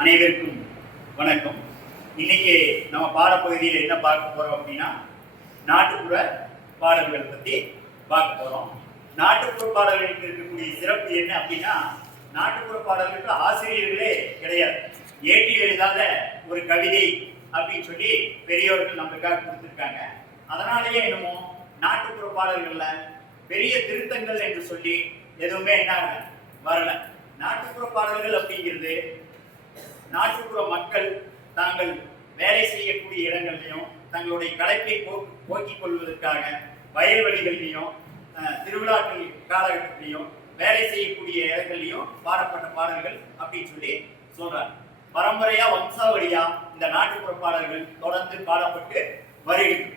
அனைவருக்கும் வணக்கம். இன்னைக்கு நம்ம பாடப்பகுதியில் என்ன பார்க்க போறோம் அப்படின்னா, நாட்டுப்புற பாடல்கள் பற்றி பார்க்க போறோம். நாட்டுப்புற பாடல்களுக்கு இருக்கக்கூடிய சிறப்பு என்ன அப்படின்னா, நாட்டுப்புற பாடல்களுக்கு ஆசிரியர்களே கிடையாது. ஏற்றி எழுதாத ஒரு கவிதை அப்படின்னு சொல்லி பெரியவர்கள் நம்மளுக்காக கொடுத்துருக்காங்க. அதனாலேயே என்னமோ நாட்டுப்புற பாடல்கள்ல பெரிய திருத்தங்கள் என்று சொல்லி எதுவுமே என்ன வரல. நாட்டுப்புற பாடல்கள் அப்படிங்கிறது நாட்டுப்புற மக்கள் தாங்கள் வேலை செய்யக்கூடிய இடங்கள்லையும் தங்களுடைய களைப்பை போக்கிக் கொள்வதற்காக வயல்வெளிகள்லையும் திருவிழாக்கள் காலகட்டத்திலையும் வேலை செய்யக்கூடிய இடங்கள்லையும் பாடப்பட்ட பாடல்கள் அப்படின்னு சொல்லி சொல்றாங்க. பரம்பரையா வம்சாவளியா இந்த நாட்டுப்புற பாடல்கள் தொடர்ந்து பாடப்பட்டு வருகின்றன.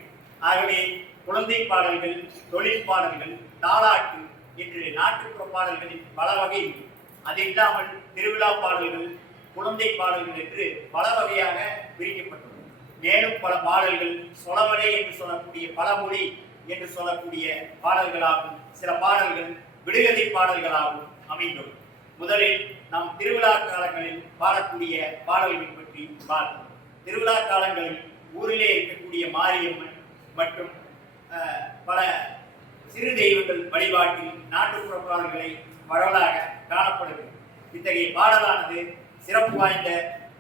ஆகவே குழந்தை பாடல்கள், தொழில் பாடல்கள், தாலாட்டு என்று நாட்டுப்புற பாடல்களில் பல வகை. அது இல்லாமல் திருவிழா பாடல்கள், குழந்தை பாடல்கள் என்று பல வகையாக பிரிக்கப்பட்டுள்ளது. மேலும் பல பாடல்கள் சொலவடை என்று சொல்லக்கூடிய பழமொழி என்று சொல்லக்கூடிய பாடல்களாகும். சில பாடல்கள் விடுகதை பாடல்களாகவும் அமைந்துள்ளது. முதலில் நாம் திருவிழா காலங்களில் பாடக்கூடிய பாடல்கள் பற்றி பார்ப்போம். திருவிழா காலங்களில் ஊரிலே இருக்கக்கூடிய மாரியம்மன் மற்றும் பல சிறு தெய்வங்கள் வழிபாட்டில் நாட்டுப்புற பாடல்களை பரவலாக காணப்படுகிறது. இத்தகைய பாடலானது சிறப்பு வாய்ந்த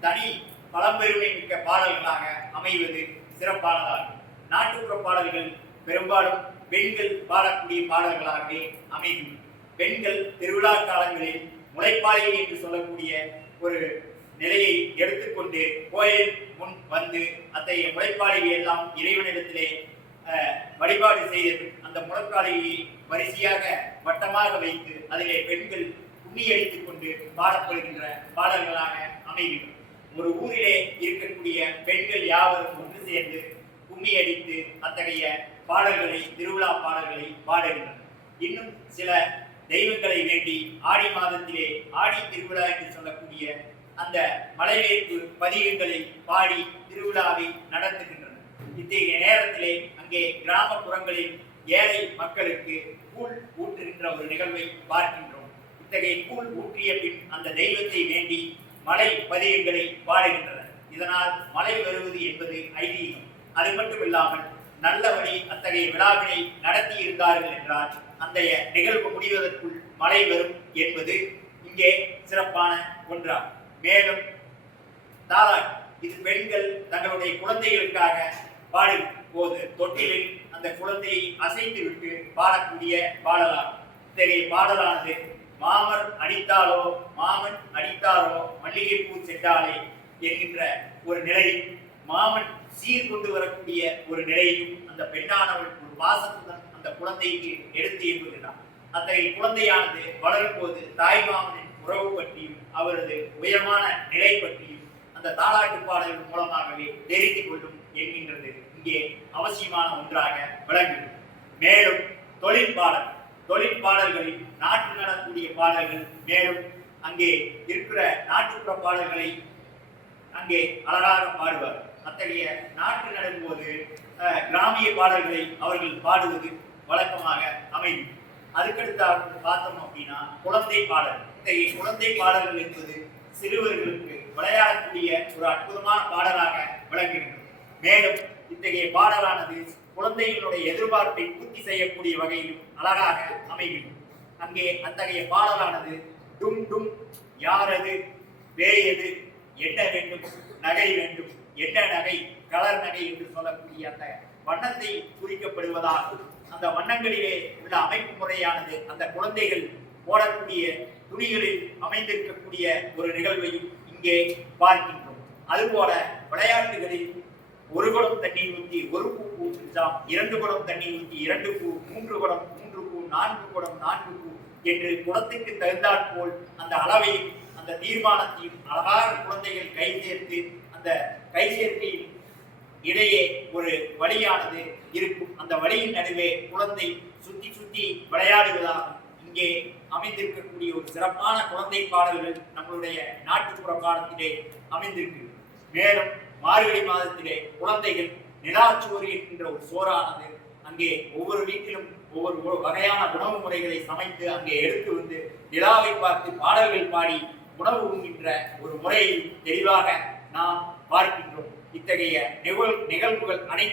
தனி பழம்பெருமை மிக்க பாடல்களாக அமைவது சிறப்பானதாகும். நாட்டுப்புற பாடல்கள் பெரும்பாலும் பெண்கள் பாடக்கூடிய பாடல்களாகவே அமைகின்றன. பெண்கள் திருவிழா காலங்களில் முளைப்பாளி என்று சொல்லக்கூடிய ஒரு நிலையை எடுத்துக்கொண்டு கோயில் முன் வந்து அத்தகைய முளைப்பாளியை எல்லாம் இறைவனிடத்திலே வழிபாடு செய்து அந்த முளைப்பாளியை வரிசையாக வட்டமாக வைத்து அதிலே பெண்கள் கும்மி அடித்துக் கொண்டு பாடப்படுகின்ற பாடல்களாக அமைகின்றன. ஒரு ஊரிலே இருக்கக்கூடிய பெண்கள் யாவரும் ஒன்று சேர்ந்து கும்மி அடித்து அத்தகைய பாடல்களை, திருவிழா பாடல்களை பாடுகின்றனர். இன்னும் சில தெய்வங்களை வேண்டி ஆடி மாதத்திலே ஆடி திருவிழா என்று சொல்லக்கூடிய அந்த மலைவேற்பு பதிகங்களை பாடி திருவிழாவை நடத்துகின்றனர். இத்தகைய நேரத்திலே அங்கே கிராமப்புறங்களில் ஏழை மக்களுக்கு கூழ் ஊற்றுகின்ற ஒரு நிகழ்வை பார்க்கின்றோம். இத்தகைய கூழ் ஊற்றிய பின் அந்த தெய்வத்தை வேண்டி மலை பதிகங்களை பாடுகின்றனர். இதனால் மழை வருவது என்பது ஐதீகம். அது மட்டும் இல்லாமல் நல்ல வழி அத்தகைய விழாவினை நடத்தி இருந்தார்கள் என்றால் அந்த நிகழ்வு முடிவதற்குள் மழை வரும் என்பது இங்கே சிறப்பான ஒன்றாகும். மேலும் தாலாட்டு, இது பெண்கள் தங்களுடைய குழந்தைகளுக்காக பாடும் போது தொட்டிலில் அந்த குழந்தையை அசைத்து விட்டு பாடக்கூடிய பாடலாகும். இத்தகைய பாடலானது மாமன் அடித்தாலோ மாமன் அடித்தாரோ மல்லிகைப்பூ செட்டாலே என்கின்ற ஒரு நிலையும், மாமன் சீர் கொண்டு வரக்கூடிய ஒரு நிலையும் அந்த பெண்ணானவள் ஒரு பாசத்துடன் அந்த குழந்தைக்கு எடுத்து இயங்குகிறார். அத்தகைய குழந்தையானது வளரும் போது தாய் மாமனின் உறவு பற்றியும் அவரது உயரமான நிலை பற்றியும் அந்த தாலாட்டு பாடல்கள் மூலமாகவே தெரிந்து கொள்ளும் என்கின்றது இங்கே அவசியமான ஒன்றாக விளங்குகிறது. மேலும் தொழிற்பாடல்களில் நாட்டு நடக்கூடிய பாடல்கள், மேலும் அங்கே இருக்கிற நாட்டுப்புற பாடல்களை அங்கே அழகாக பாடுவார். அத்தகைய நாட்டு நடக்கும்போது கிராமிய பாடல்களை அவர்கள் பாடுவது வழக்கமாக அமையும். அதுக்கடுத்து பார்த்தோம் அப்படின்னா குழந்தை பாடல். இத்தகைய குழந்தை பாடல்கள் என்பது சிறுவர்களுக்கு விளையாடக்கூடிய ஒரு அற்புதமான பாடலாக விளங்குகிறது. மேலும் இத்தகைய பாடலானது குழந்தைகளுடைய எதிர்பார்ப்பை பூர்த்தி செய்யக்கூடிய வகையிலும் அழகாக அமைகிறது. அங்கே அத்தகைய பாடலானது டும் டும் யாரது வேயது என்ன வேண்டும் நகை வேண்டும் என்ன நகை கலர் நகை என்று சொல்லக்கூடிய அந்த வண்ணத்தை குறிக்கப்படுவதால் அந்த வண்ணங்களிலே உள்ள அமைப்பு முறையானது அந்த குழந்தைகள் போடக்கூடிய துணிகளில் அமைந்திருக்கக்கூடிய ஒரு நிகழ்வையும் இங்கே பார்க்கின்றோம். அதுபோல விளையாட்டுகளில் ஒரு குடம் தண்ணீர் ஊற்றி ஒரு பூ பூச்சாம், 2 குடம் தண்ணீர் ஊற்றி 2 பூ, 3 குடம் 3 பூ, 4 குடம் 4 பூ என்று குடத்துக்கு தகுந்தாற்போல் அந்த அளவையும் அந்த தீர்மானத்தையும் அழகாக குழந்தைகள் கை சேர்த்து அந்த கை சேர்க்கையில் இடையே ஒரு வழியானது இருக்கும். அந்த வழியின் நடுவே குழந்தை சுத்தி சுத்தி விளையாடுவதாகும் இங்கே அமைந்திருக்கக்கூடிய ஒரு சிறப்பான குழந்தை பாடல்கள் நம்மளுடைய நாட்டுப்புற பாடத்திலே அமைந்திருக்கு. மேலும் மார்கழி மாதத்திலே குழந்தைகள் நிலாச்சோறு என்கின்ற ஒரு சோறானது அங்கே ஒவ்வொரு வீட்டிலும் ஒவ்வொரு வகையான உணவு முறைகளை சமைத்து அங்கே எடுத்து வந்து நிலாவை பார்த்து பாடல்கள் பாடி உணவு உண்கின்ற ஒரு முறையை தெளிவாக நாம் பார்க்கின்றோம். இத்தகைய நிகழ்வுகள் அனைத்து